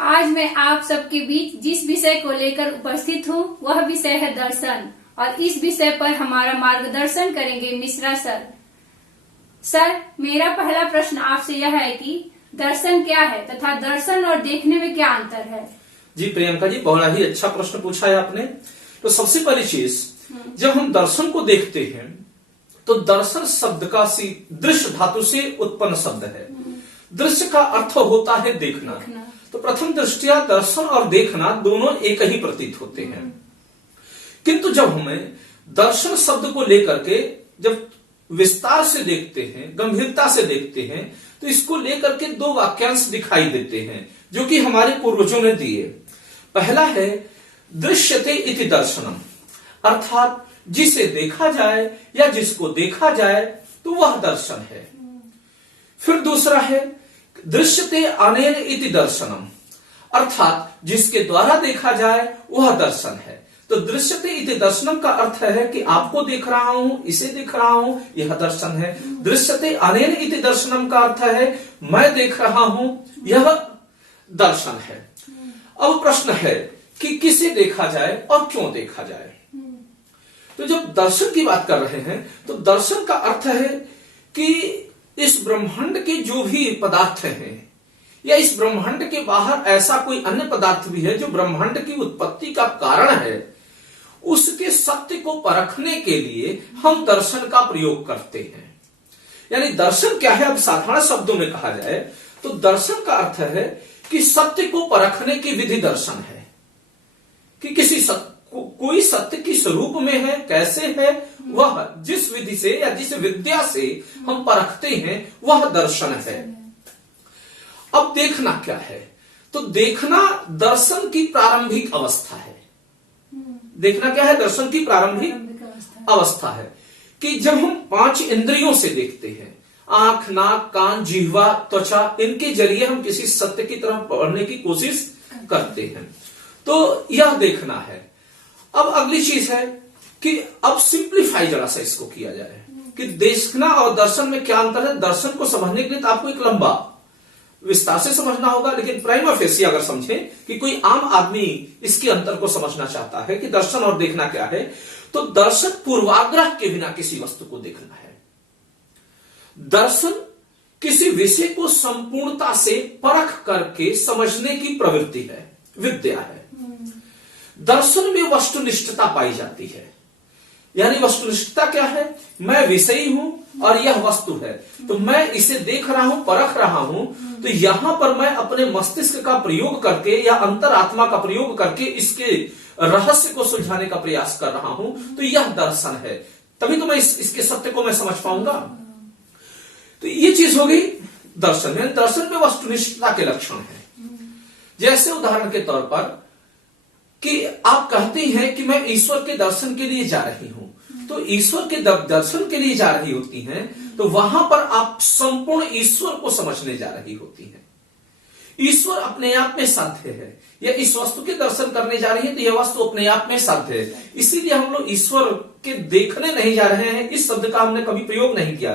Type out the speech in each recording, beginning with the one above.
आज मैं आप सबके बीच जिस विषय को लेकर उपस्थित हूँ वह विषय है दर्शन और इस विषय पर हमारा मार्गदर्शन करेंगे मिश्रा सर। सर, मेरा पहला प्रश्न आपसे यह है कि दर्शन क्या है तथा दर्शन और देखने में क्या अंतर है? जी प्रियंका जी, बहुत ही अच्छा प्रश्न पूछा है आपने। तो सबसे पहली चीज, जब हम दर्शन को देखते हैं तो दर्शन शब्द का दृश्य धातु से उत्पन्न शब्द है। दृश्य का अर्थ होता है देखना। तो प्रथम दृष्टया दर्शन और देखना दोनों एक ही प्रतीत होते हैं। किंतु जब हमें दर्शन शब्द को लेकर के जब विस्तार से देखते हैं, गंभीरता से देखते हैं, तो इसको लेकर के दो वाक्यांश दिखाई देते हैं जो कि हमारे पूर्वजों ने दिए। पहला है दृश्यते इति दर्शनम, अर्थात जिसे देखा जाए या जिसको देखा जाए तो वह दर्शन है। फिर दूसरा है दृश्यते अनेन इति दर्शनम, अर्थात जिसके द्वारा देखा जाए वह दर्शन है। तो दृश्यते इति दर्शनम का अर्थ है कि आपको देख रहा हूं, इसे देख रहा हूं, यह दर्शन है। दृश्यते अनेन इति दर्शनम का अर्थ है मैं देख रहा हूं, यह दर्शन है। अब प्रश्न है कि किसे देखा जाए और क्यों देखा जाए। तो जब दर्शन की बात कर रहे हैं तो दर्शन का अर्थ है कि इस ब्रह्मांड के जो भी पदार्थ हैं या इस ब्रह्मांड के बाहर ऐसा कोई अन्य पदार्थ भी है जो ब्रह्मांड की उत्पत्ति का कारण है, उसके सत्य को परखने के लिए हम दर्शन का प्रयोग करते हैं। यानी दर्शन क्या है, अब साधारण शब्दों में कहा जाए तो दर्शन का अर्थ है कि सत्य को परखने की विधि दर्शन है। कि किसी कोई सत्य किस रूप में है, कैसे है, वह जिस विधि से या जिस विद्या से हम परखते हैं वह दर्शन है। अब देखना क्या है, तो देखना दर्शन की प्रारंभिक अवस्था है। देखना क्या है, दर्शन की प्रारंभिक अवस्था है कि जब हम पांच इंद्रियों से देखते हैं, आंख, नाक, कान, जिह्वा, त्वचा, इनके जरिए हम किसी सत्य की तरफ बढ़ने की कोशिश करते हैं, तो यह देखना है। अब अगली चीज है कि अब सिंप्लीफाई जरा सा इसको किया जाए कि देखना और दर्शन में क्या अंतर है। दर्शन को समझने के लिए तो आपको एक लंबा विस्तार से समझना होगा, लेकिन प्राइमा फेसी अगर समझें कि कोई आम आदमी इसके अंतर को समझना चाहता है कि दर्शन और देखना क्या है, तो दर्शन पूर्वाग्रह के बिना किसी वस्तु को देखना है। दर्शन किसी विषय को संपूर्णता से परख करके समझने की प्रवृत्ति है, विद्या है। दर्शन में वस्तुनिष्ठता पाई जाती है। यानी वस्तुनिष्ठता क्या है, मैं विषयी हूं और यह वस्तु है, तो मैं इसे देख रहा हूं, परख रहा हूं, तो यहां पर मैं अपने मस्तिष्क का प्रयोग करके या अंतरात्मा का प्रयोग करके इसके रहस्य को सुलझाने का प्रयास कर रहा हूं, तो यह दर्शन है। तभी तो मैं इसके सत्य को मैं समझ पाऊंगा। तो ये चीज हो गई दर्शन में। दर्शन में वस्तुनिष्ठता के लक्षण है। जैसे उदाहरण के तौर पर कि आप कहते हैं कि मैं ईश्वर के दर्शन के लिए जा रही हूं, तो ईश्वर के दर्शन के लिए जा रही होती हैं, तो वहां पर आप संपूर्ण ईश्वर को समझने जा रही होती हैं। ईश्वर अपने आप में साध्य है, या इस वस्तु के दर्शन करने जा रही है तो यह वस्तु अपने आप में साध्य है। इसीलिए हम लोग ईश्वर के देखने नहीं जा रहे हैं, इस शब्द का हमने कभी प्रयोग नहीं किया।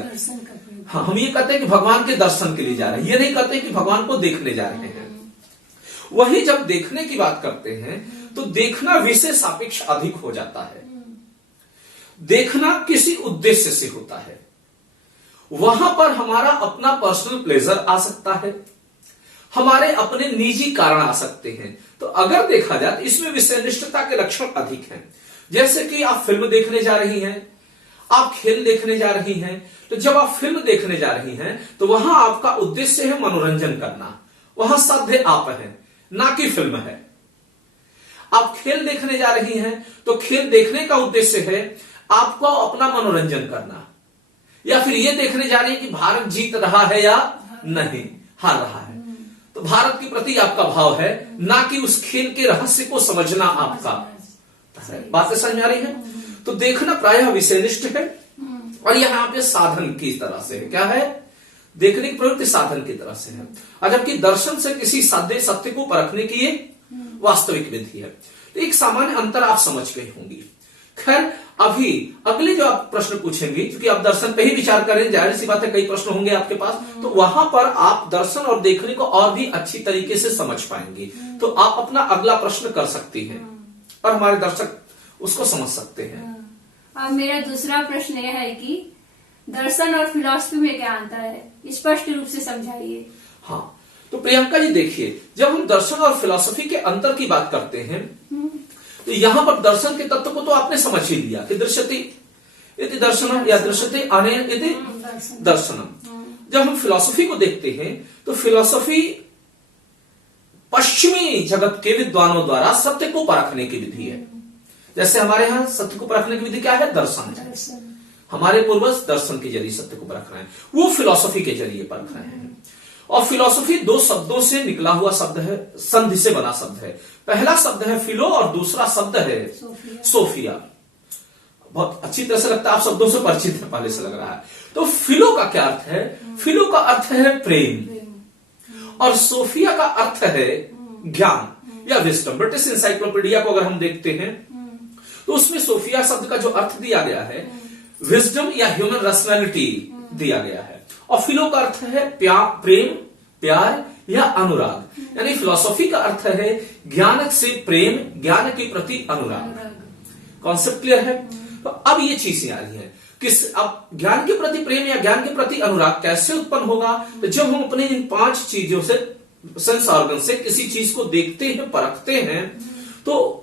हाँ, हम ये कहते हैं कि भगवान के दर्शन के लिए जा रहे हैं, ये नहीं कहते कि भगवान को देखने जा रहे हैं। वही जब देखने की बात करते हैं तो देखना विषय सापेक्ष अधिक हो जाता है। देखना किसी उद्देश्य से होता है, वहां पर हमारा अपना पर्सनल प्लेजर आ सकता है, हमारे अपने निजी कारण आ सकते हैं। तो अगर देखा जाए तो इसमें विषयनिष्ठता के लक्षण अधिक हैं। जैसे कि आप फिल्म देखने जा रही हैं, आप खेल देखने जा रही हैं, तो जब आप फिल्म देखने जा रही हैं तो वहां आपका उद्देश्य है मनोरंजन करना, वहां साध्य आप है, ना कि फिल्म है। आप खेल देखने जा रही हैं तो खेल देखने का उद्देश्य है आपको अपना मनोरंजन करना, या फिर यह देखने जा रही है कि भारत जीत रहा है या नहीं, हार रहा है, तो भारत के प्रति आपका भाव है, ना कि उस खेल के रहस्य को समझना आपका। बातें समझ में आ रही है? तो देखना प्रायः विषयनिष्ठ है और यहां पे साधन की तरह से है। क्या है? देखने की प्रवृत्ति साधन की तरह से है, और जबकि दर्शन से किसी साध्य सत्य को परखने की ये वास्तविक विधि है। तो एक सामान्य अंतर आप समझ गए होंगी। खैर, अभी अगले जो आप प्रश्न पूछेंगे, क्योंकि आप दर्शन पे ही विचार करें, जाहिर सी बात है कई प्रश्न होंगे आपके पास, तो वहां पर आप दर्शन और देखने को और भी अच्छी तरीके से समझ पाएंगे। तो आप अपना अगला प्रश्न कर सकती हैं और हमारे दर्शक उसको समझ सकते हैं। अब मेरा दूसरा प्रश्न यह है कि दर्शन और फिलॉसफी में क्या अंतर है, स्पष्ट रूप से समझाइए। हाँ, तो प्रियंका जी देखिए, जब हम दर्शन और फिलॉसफी के अंतर की बात करते हैं तो यहां पर दर्शन के तत्व को तो आपने समझ ही लिया कि दृश्यते इति दर्शनम या दृश्यते अनेन इति दर्शनम। जब हम फिलॉसफी को देखते हैं तो फिलॉसफी पश्चिमी जगत के विद्वानों द्वारा सत्य को परखने की विधि है। जैसे हमारे यहाँ सत्य को परखने की विधि क्या है, दर्शन है। हमारे पूर्वज दर्शन के जरिए सत्य को परख रहे हैं, वो फिलॉसफी के जरिए परख रहे हैं। और फिलॉसफी दो शब्दों से निकला हुआ शब्द है, संधि से बना शब्द है। पहला शब्द है फिलो और दूसरा शब्द है सोफिया। बहुत अच्छी तरह से लगता है, आप शब्दों से परिचित है, पहले से लग रहा है। तो फिलो का क्या अर्थ है? फिलो का अर्थ है प्रेम और सोफिया का अर्थ है ज्ञान या विस्डम। ब्रिटिश इंसाइक्लोपीडिया को अगर हम देखते हैं तो उसमें सोफिया शब्द का जो अर्थ दिया गया है विजडम या ह्यूमन रैशनैलिटी दिया गया है, और फिलो का अर्थ है प्रेम, प्यार या अनुराग। यानी फिलॉसफी का अर्थ है ज्ञान से प्रेम, ज्ञान के प्रति अनुराग। कॉन्सेप्ट क्लियर है? तो अब ये चीजें आ रही हैं कि अब ज्ञान के प्रति प्रेम या ज्ञान के प्रति अनुराग कैसे उत्पन्न होगा? तो जब हम अपने इन 5 चीजों से, सेंस ऑर्गन से किसी चीज को देखते हैं, परखते हैं, तो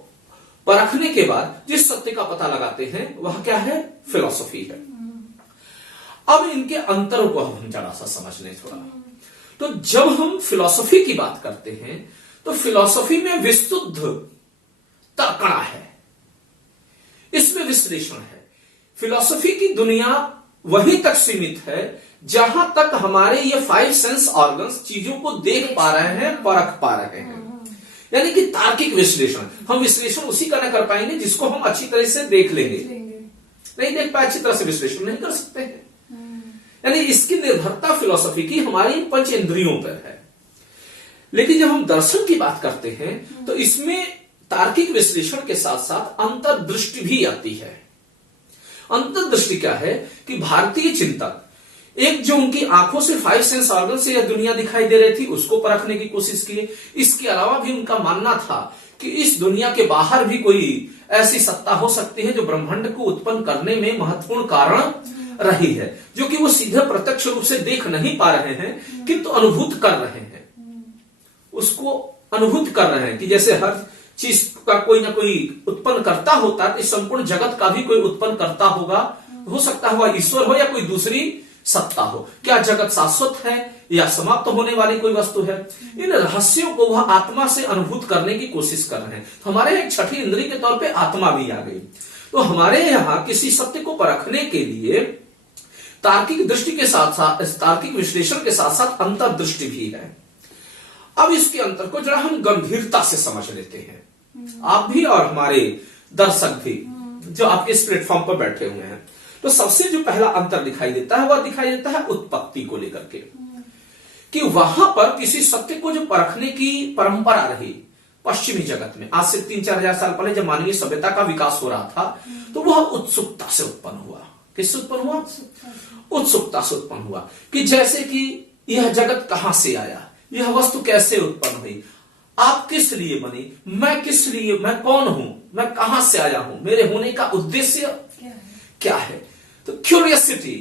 परखने के बाद जिस सत्य का पता लगाते हैं वह क्या है? फिलॉसफी है। अब इनके अंतरों को हम जरा सा समझने थोड़ा। तो जब हम फिलॉसफी की बात करते हैं तो फिलॉसफी में विस्तृत तर्कणा है, इसमें विश्लेषण है। फिलॉसफी की दुनिया वहीं तक सीमित है जहां तक हमारे ये 5 सेंस ऑर्गन्स चीजों को देख पा रहे हैं, परख पा रहे हैं। यानी कि तार्किक विश्लेषण। हम विश्लेषण उसी का न कर पाएंगे जिसको हम अच्छी तरह से देख लेंगे। नहीं देख पाए अच्छी तरह से विश्लेषण नहीं कर सकते हैं। यानी इसकी निर्भरता फिलॉसफी की हमारी 5 इंद्रियों पर है। लेकिन जब हम दर्शन की बात करते हैं तो इसमें तार्किक विश्लेषण के साथ साथ अंतर्दृष्टि भी आती है। अंतर्दृष्टि क्या है कि भारतीय चिंतक एक जो उनकी आंखों से 5 सेंस ऑर्गन से यह दुनिया दिखाई दे रही थी उसको परखने की कोशिश की। इसके अलावा भी उनका मानना था कि इस दुनिया के बाहर भी कोई ऐसी सत्ता हो सकती है जो ब्रह्मांड को उत्पन्न करने में महत्वपूर्ण कारण रही है, जो कि वो सीधे प्रत्यक्ष रूप से देख नहीं पा रहे हैं किंतु अनुभूत कर रहे हैं। उसको अनुभूत कर रहे हैं कि जैसे हर चीज का कोई ना कोई उत्पन्न करता होता है, तो संपूर्ण जगत का भी कोई उत्पन्न करता होगा। हो सकता है ईश्वर हो या कोई दूसरी सत्ता हो। क्या जगत शाश्वत है या समाप्त होने वाली कोई वस्तु है? इन रहस्यों को वह आत्मा से अनुभूत करने की कोशिश कर रहे हैं। तो हमारे एक छठी इंद्रिय के तौर पे आत्मा भी आ गई। तो हमारे यहाँ किसी सत्य को परखने के लिए तार्किक दृष्टि के साथ साथ, तार्किक विश्लेषण के साथ साथ अंतर्दृष्टि भी है। अब इसके अंतर को जरा हम गंभीरता से समझ लेते हैं, आप भी और हमारे दर्शक भी जो आपके इस प्लेटफॉर्म पर बैठे हुए हैं। तो सबसे जो पहला अंतर दिखाई देता है वह दिखाई देता है उत्पत्ति को लेकर के, कि वहां पर किसी सत्य को जो परखने की परंपरा रही पश्चिमी जगत में आज से 3-4 हजार साल पहले जब मानवीय सभ्यता का विकास हो रहा था, तो वह उत्सुकता से उत्पन्न हुआ। किससे उत्पन्न हुआ? उत्सुकता से उत्पन्न हुआ कि जैसे कि यह जगत कहां से आया, यह वस्तु कैसे उत्पन्न हुई, आप किस लिए बनी, मैं किस लिए, मैं कौन हूं, मैं कहां से आया हूं, मेरे होने का उद्देश्य क्या है। तो क्यूरियसिटी,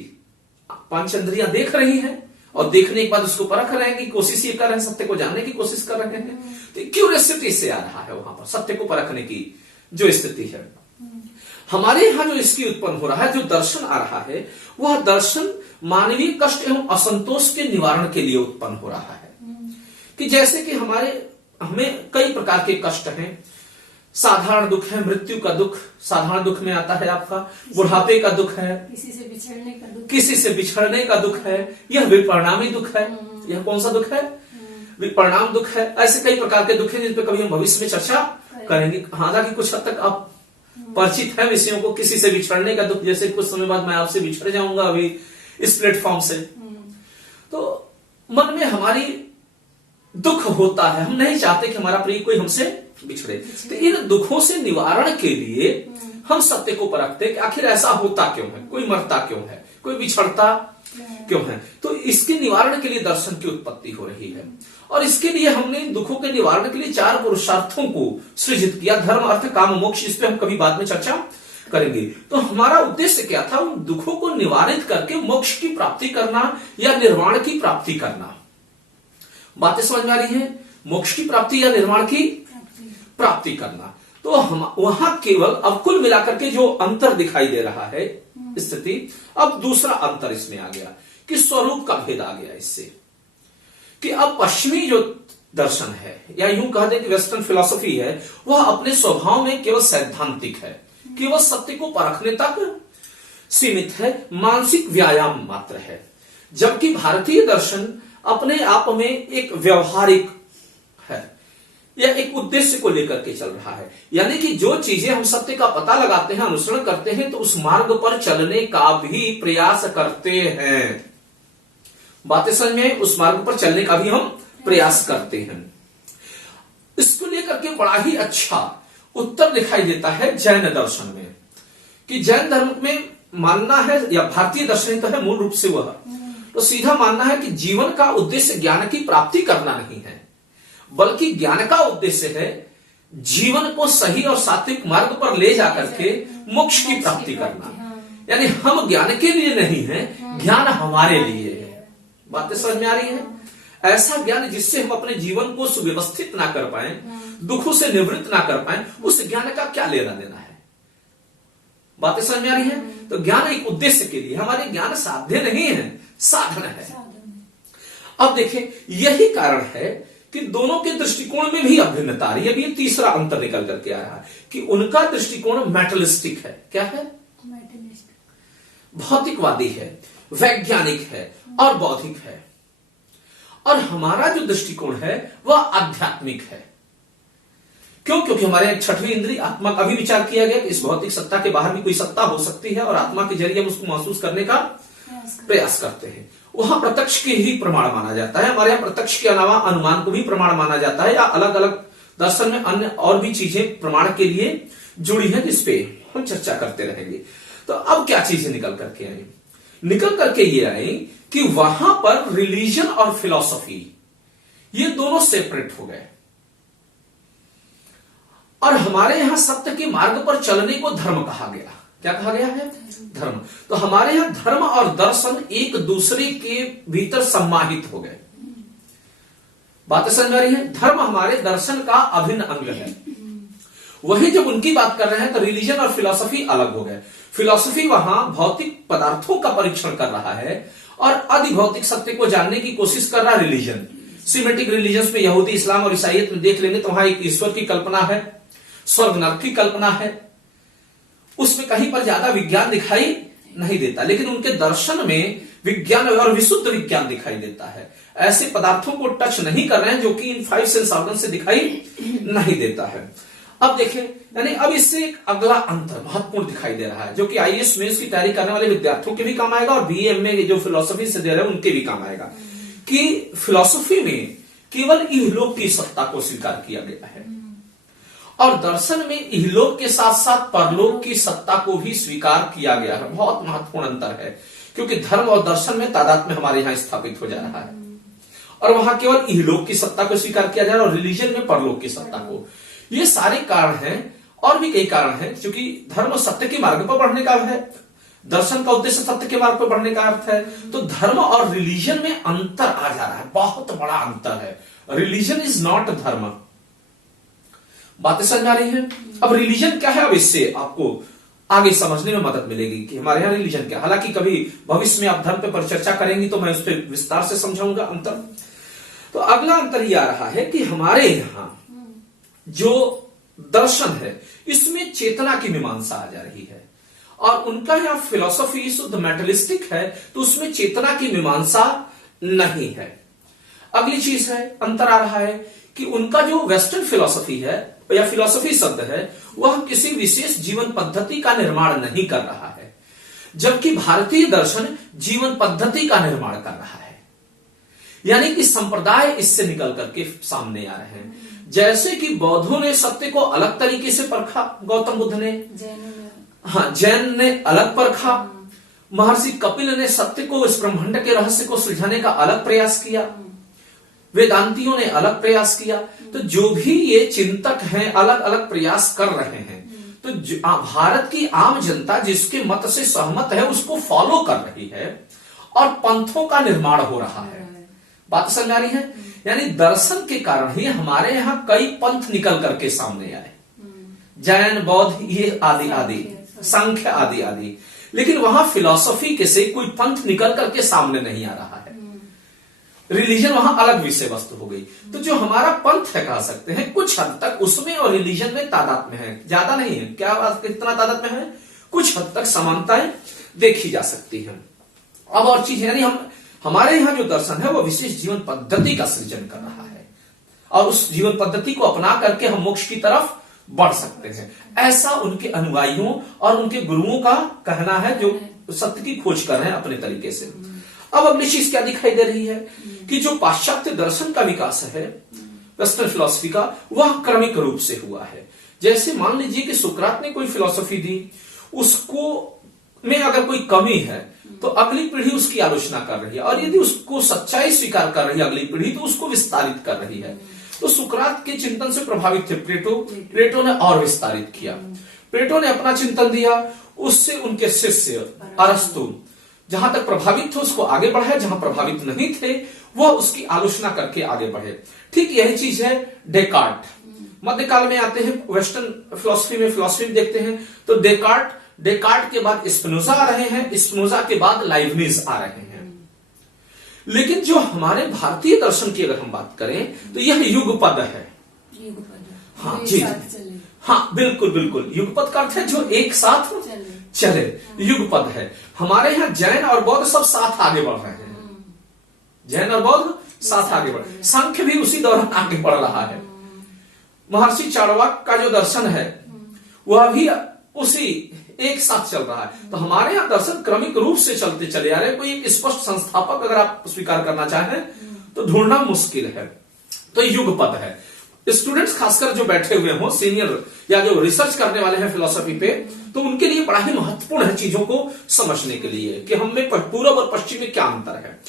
5 इंद्रियां देख रही हैं और देखने के बाद उसको परख रहे हैं, कि कोशिश ये कर रहे हैं, सत्य को जानने की कोशिश कर रहे हैं। तो क्यूरियसिटी से आ रहा है वहां पर सत्य को परखने की जो स्थिति है। हमारे यहां जो इसकी उत्पन्न हो रहा है, जो दर्शन आ रहा है, वह दर्शन मानवीय कष्ट एवं असंतोष के निवारण के लिए उत्पन्न हो रहा है। कि जैसे कि हमें कई प्रकार के कष्ट हैं। साधारण दुख है, मृत्यु का दुख साधारण दुख में आता है, आपका बुढ़ापे का दुख है, किसी से बिछड़ने का दुख, किसी से बिछड़ने का दुख है, यह विपरिणामी दुख है। यह कौन सा दुख है? विपरिणाम दुख है। ऐसे कई प्रकार के दुख हैं जिन पर कभी हम भविष्य में चर्चा करेंगे। हालांकि कुछ हद तक आप परिचित है विषयों को। किसी से बिछड़ने का दुख, जैसे कुछ समय बाद मैं आपसे बिछड़ जाऊंगा अभी इस प्लेटफॉर्म से, तो मन में हमारी दुख होता है। हम नहीं चाहते कि हमारा प्रिय कोई हमसे बिछड़े। तो इन दुखों से निवारण के लिए हम सत्य को परखते हैं कि आखिर ऐसा होता क्यों है, कोई मरता क्यों है, कोई बिछड़ता क्यों है। तो इसके निवारण के लिए दर्शन की उत्पत्ति हो रही है, और इसके लिए हमने दुखों के निवारण के लिए 4 पुरुषार्थों को सृजित किया, धर्म अर्थ काम मोक्ष। इस पे हम कभी बाद में चर्चा करेंगे। तो हमारा उद्देश्य क्या था, उन दुखों को निवारित करके मोक्ष की प्राप्ति करना या निर्वाण की प्राप्ति करना। बातें समझ में आ रही है, मोक्ष की प्राप्ति या निर्वाण की प्राप्ति करना। तो हम वहां केवल अब कुल मिलाकर के जो अंतर दिखाई दे रहा है स्थिति, अब दूसरा अंतर इसमें आ गया कि स्वरूप का भेद आ गया इससे, कि अब पश्चिमी जो दर्शन है या यूं कह दें कि वेस्टर्न फिलॉसफी है, वह अपने स्वभाव में केवल सैद्धांतिक है, केवल सत्य को परखने तक सीमित है, मानसिक व्यायाम मात्र है। जबकि भारतीय दर्शन अपने आप में एक व्यवहारिक है या एक उद्देश्य को लेकर के चल रहा है। यानी कि जो चीजें हम सत्य का पता लगाते हैं, अनुसरण करते हैं, तो उस मार्ग पर चलने का भी प्रयास करते हैं। बातें समझ में, उस मार्ग पर चलने का भी हम प्रयास करते हैं। इसको लेकर के बड़ा ही अच्छा उत्तर दिखाई देता है जैन दर्शन में, कि जैन धर्म में मानना है, या भारतीय दर्शन तो है मूल रूप से वह, तो सीधा मानना है कि जीवन का उद्देश्य ज्ञान की प्राप्ति करना नहीं है, बल्कि ज्ञान का उद्देश्य है जीवन को सही और सात्विक मार्ग पर ले जाकर के मोक्ष की प्राप्ति करना। यानी हम ज्ञान के लिए नहीं है, ज्ञान हमारे लिए है। बातें समझ में आ रही है? ऐसा ज्ञान जिससे हम अपने जीवन को सुव्यवस्थित ना कर पाए, दुखों से निवृत्त ना कर पाए, उस ज्ञान का क्या लेना देना है। बातें समझ में आ रही है? तो ज्ञान एक उद्देश्य के लिए, हमारे ज्ञान साध्य नहीं है, साधन है। अब देखिए, यही कारण है कि दोनों के दृष्टिकोण में भी अभिन्नता आ रही है। अब ये तीसरा अंतर निकल करके आ रहा है कि उनका दृष्टिकोण मेटलिस्टिक है। क्या है? भौतिकवादी है, वैज्ञानिक है और बौद्धिक है। और हमारा जो दृष्टिकोण है वह आध्यात्मिक है। क्यों? क्योंकि हमारे 6वीं इंद्रिय आत्मा का भी विचार किया गया कि इस भौतिक सत्ता के बाहर भी कोई सत्ता हो सकती है, और आत्मा के जरिए हम उसको महसूस करने का प्रयास करते हैं। वहां प्रत्यक्ष के ही प्रमाण माना जाता है। हमारे यहां प्रत्यक्ष के अलावा अनुमान को भी प्रमाण माना जाता है, या अलग अलग दर्शन में अन्य और भी चीजें प्रमाण के लिए जुड़ी हैं, जिसपे हम चर्चा करते रहेंगे। तो अब क्या चीजें निकल करके आई? निकल करके ये आई कि वहां पर रिलीजन और फिलॉसफी ये दोनों सेपरेट हो गए, और हमारे यहां सत्य के मार्ग पर चलने को धर्म कहा गया। क्या कहा गया है? धर्म। तो हमारे यहां धर्म और दर्शन एक दूसरे के भीतर सम्माहित हो गए। बातें समझ आ रही है? धर्म हमारे दर्शन का अभिन्न अंग है। वही जब उनकी बात कर रहे हैं तो रिलीजन और फिलॉसफी अलग हो गए। फिलॉसफी वहां भौतिक पदार्थों का परीक्षण कर रहा है, और अधिभौतिक सत्य को जानने की कोशिश कर रहा है रिलीजन। सीमेटिक रिलीजन में यहूदी, इस्लाम और ईसाइयत में देख लेंगे तो वहां एक ईश्वर की कल्पना है, स्वर्ग नरक की कल्पना है, उसमें कहीं पर ज्यादा विज्ञान दिखाई नहीं देता। लेकिन उनके दर्शन में विज्ञान और विशुद्ध विज्ञान दिखाई देता है। ऐसे पदार्थों को टच नहीं कर रहे हैं जो कि इन 5 सेंस ऑर्गन से दिखाई नहीं देता है। अब देखें, यानी अब इससे एक अगला अंतर महत्वपूर्ण दिखाई दे रहा है, जो कि आईएएस मेंस की तैयारी करने वाले विद्यार्थियों के भी काम आएगा, और बीए में जो फिलॉसफी से दे रहे हैं उनके भी काम आएगा, कि फिलॉसफी में केवल इहलोक की सत्ता को स्वीकार किया गया है, और दर्शन में इहलोक के साथ साथ परलोक की सत्ता को भी स्वीकार किया गया है। बहुत महत्वपूर्ण अंतर है, क्योंकि धर्म और दर्शन में तादात्म्य हमारे यहां स्थापित हो जा रहा है, और वहां केवल इहलोक की सत्ता को स्वीकार किया जा रहा है, और रिलीजन में परलोक की सत्ता को। ये सारे कारण हैं, और भी कई कारण हैं, क्योंकि धर्म सत्य के मार्ग पर बढ़ने का है, दर्शन का उद्देश्य सत्य के मार्ग पर बढ़ने का अर्थ है। तो धर्म और रिलीजन में अंतर आ जा रहा है, बहुत बड़ा अंतर है। रिलीजन इज नॉट धर्म। बातें समझ आ रही है? अब रिलीजन क्या है, अब इससे आपको आगे समझने में मदद मिलेगी कि हमारे यहां रिलीजन क्या। हालांकि कभी भविष्य में आप धर्म पर चर्चा करेंगी तो मैं उस पर विस्तार से समझाऊंगा अंतर। तो अगला अंतर यह आ रहा है कि हमारे यहां जो दर्शन है इसमें चेतना की मीमांसा आ जा रही है, और उनका यहां फिलॉसफी शुद्ध मेटलिस्टिक है, तो उसमें चेतना की मीमांसा नहीं है। अगली चीज है, अंतर आ रहा है कि उनका जो वेस्टर्न फिलॉसफी है या फिलॉसफी शब्द है, वह किसी विशेष जीवन पद्धति का निर्माण नहीं कर रहा है, जबकि भारतीय दर्शन जीवन पद्धति का निर्माण कर रहा है। यानी कि संप्रदाय इससे निकल करके सामने आ रहे हैं। जैसे कि बौद्धों ने सत्य को अलग तरीके से परखा, गौतम बुद्ध ने, हाँ, जैन ने अलग परखा, महर्षि कपिल ने सत्य को, इस ब्रह्मांड के रहस्य को सुलझाने का अलग प्रयास किया, वेदांतियों ने अलग प्रयास किया। तो जो भी ये चिंतक हैं अलग अलग प्रयास कर रहे हैं, तो भारत की आम जनता जिसके मत से सहमत है उसको फॉलो कर रही है और पंथों का निर्माण हो रहा है। बात समझ आ रही है? यानी दर्शन के कारण ही हमारे यहाँ कई पंथ निकल करके सामने आए, जैन, बौद्ध, ये आदि आदि, संख्य आदि आदि। लेकिन वहां फिलॉसफी के से कोई पंथ निकल करके सामने नहीं आ रहा है। रिलीजन वहां अलग विषय वस्तु हो गई। तो जो हमारा पंथ है, कह सकते हैं कुछ हद तक उसमें और रिलीजन में तादाद में है, ज्यादा नहीं है। क्या कितना तादाद में है? कुछ हद तक समानताएं देखी जा सकती हैं। अब और चीज, यानी हमारे यहाँ जो दर्शन है वो विशेष जीवन पद्धति का सृजन कर रहा है और उस जीवन पद्धति को अपना करके हम मोक्ष की तरफ बढ़ सकते हैं, ऐसा उनके अनुयायियों और उनके गुरुओं का कहना है, जो सत्य की खोज कर रहे हैं अपने तरीके से। अब अगली चीज क्या दिखाई दे रही है कि जो पाश्चात्य दर्शन का विकास है, वेस्टर्न फिलॉसफी का, वह क्रमिक रूप से हुआ है। जैसे मान लीजिए कि सुकरात ने कोई फिलॉसफी दी, उसको में अगर कोई कमी है तो अगली पीढ़ी उसकी आलोचना कर रही है, और यदि उसको सच्चाई स्वीकार कर रही है अगली पीढ़ी, तो उसको विस्तारित कर रही है। तो सुकरात के चिंतन से प्रभावित थे प्लेटो ने और विस्तारित किया। प्लेटो ने अपना चिंतन दिया, उससे उनके शिष्य अरस्तु जहां तक प्रभावित थे उसको आगे बढ़ाया, जहां प्रभावित नहीं थे वह उसकी आलोचना करके आगे बढ़े। ठीक यही चीज है डेकार्ट। मध्यकाल में आते हैं, वेस्टर्न फिलॉसफी में देखते हैं तो डेकार्ट के बाद स्पिनोजा आ रहे हैं, स्पिनोजा के बाद लाइबनिज आ रहे हैं। लेकिन जो हमारे भारतीय दर्शन की अगर हम बात करें तो यह युगपद है। हाँ जी, हाँ बिल्कुल बिल्कुल, युगपद का अर्थ है जो एक साथ चले, युगपद है। हमारे यहाँ जैन और बौद्ध सब साथ आगे बढ़ रहे हैं, जैन और बौद्ध साथ आगे बढ़ रहे हैं, सांख्य भी उसी दौरान आगे बढ़ रहा है। महर्षि चार्वाक का जो दर्शन है वह भी उसी एक साथ चल रहा है। तो हमारे यहाँ दर्शन क्रमिक रूप से चलते चले आ रहे हैं। कोई एक स्पष्ट संस्थापक अगर आप स्वीकार करना चाहें तो ढूंढना मुश्किल है। तो युगपद है। स्टूडेंट्स खासकर जो बैठे हुए हों, सीनियर या जो रिसर्च करने वाले हैं फिलॉसफी पे, तो उनके लिए बड़ा ही महत्वपूर्ण है चीजों को समझने के लिए कि हम में पूर्व और पश्चिम में क्या अंतर है।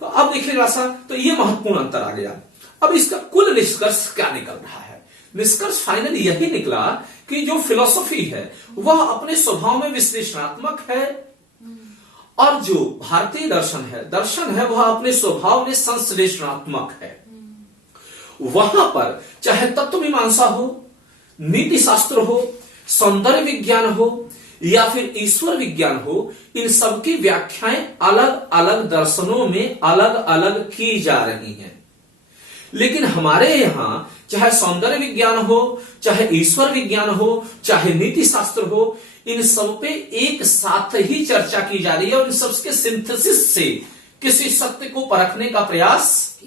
तो अब देखिए वैसा, तो ये महत्वपूर्ण अंतर आ गया। अब इसका कुल निष्कर्ष क्या निकल रहा है? निष्कर्ष फाइनली यही निकला कि जो फिलॉसफी है वह अपने स्वभाव में विश्लेषणात्मक है, और जो भारतीय दर्शन है वह अपने स्वभाव में संश्लेषणात्मक है। वहां पर चाहे तत्व मीमांसा हो, नीति शास्त्र हो, सौंदर्य विज्ञान हो या फिर ईश्वर विज्ञान हो, इन सबकी व्याख्याएं अलग अलग दर्शनों में अलग अलग की जा रही हैं। लेकिन हमारे यहां चाहे सौंदर्य विज्ञान हो, चाहे ईश्वर विज्ञान हो, चाहे नीति शास्त्र हो, इन सब पे एक साथ ही चर्चा की जा रही है और इन सबके सिंथेसिस से किसी सत्य को परखने का प्रयास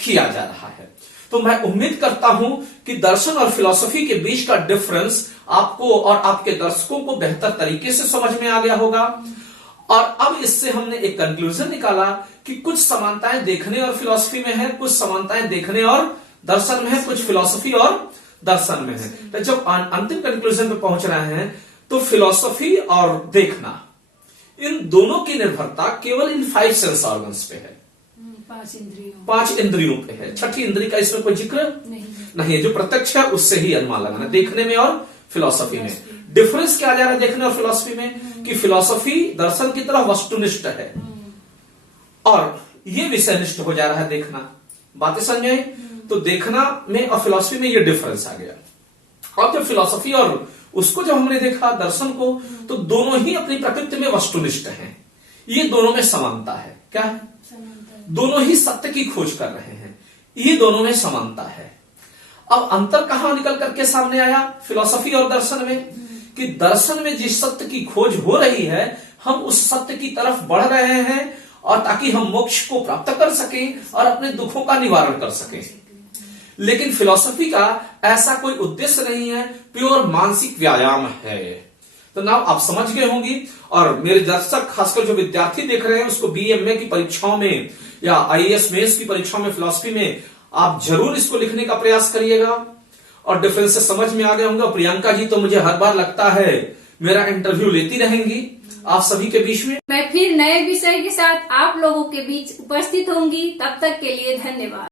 किया जा रहा है। तो मैं उम्मीद करता हूं कि दर्शन और फिलॉसफी के बीच का डिफरेंस आपको और आपके दर्शकों को बेहतर तरीके से समझ में आ गया होगा। और अब इससे हमने एक कंक्लूजन निकाला कि कुछ समानताएं देखने और फिलॉसफी में है, कुछ समानताएं देखने और दर्शन में है, कुछ फिलॉसफी और दर्शन में है। तो जब अंतिम कंक्लूजन पे पहुंच रहे हैं तो फिलॉसफी और देखना, इन दोनों की निर्भरता केवल इन 5 सेंस ऑर्गन्स पे है, 5 इंद्रियों पे है। छठी इंद्री का इसमें कोई जिक्र नहीं है। जो प्रत्यक्ष है उससे ही अनुमान लगाना, देखने में और फिलॉसफी में। डिफरेंस क्या आ जा रहा है देखने और फिलॉसफी में कि फिलॉसफी दर्शन की तरह वस्तुनिष्ठ है और ये विषयनिष्ठ हो जा रहा है देखना। बातें समझे? तो देखना में और फिलॉसफी में ये डिफरेंस आ गया। और जब फिलॉसफी और उसको जब हमने देखा दर्शन को, तो दोनों ही अपनी प्रकृति में वस्तुनिष्ठ हैं। ये दोनों में समानता है। क्या है? दोनों ही सत्य की खोज कर रहे हैं, ये दोनों में समानता है। अब अंतर कहां निकल करके सामने आया फिलॉसफी और दर्शन में? कि दर्शन में जिस सत्य की खोज हो रही है, हम उस सत्य की तरफ बढ़ रहे हैं और ताकि हम मोक्ष को प्राप्त कर सकें और अपने दुखों का निवारण कर सकें। लेकिन फिलॉसफी का ऐसा कोई उद्देश्य नहीं है, प्योर मानसिक व्यायाम है। तो ना आप समझ गए होंगी, और मेरे दर्शक खासकर जो विद्यार्थी देख रहे हैं उसको बीएमए की परीक्षाओं में या आईएएस मेंस की परीक्षाओं में फिलॉसफी में आप जरूर इसको लिखने का प्रयास करिएगा और डिफरेंसेस समझ में आ गए होंगे। प्रियंका जी तो मुझे हर बार लगता है मेरा इंटरव्यू लेती रहेंगी आप सभी के बीच में। मैं फिर नए विषय के साथ आप लोगों के बीच उपस्थित होंगी। तब तक के लिए धन्यवाद।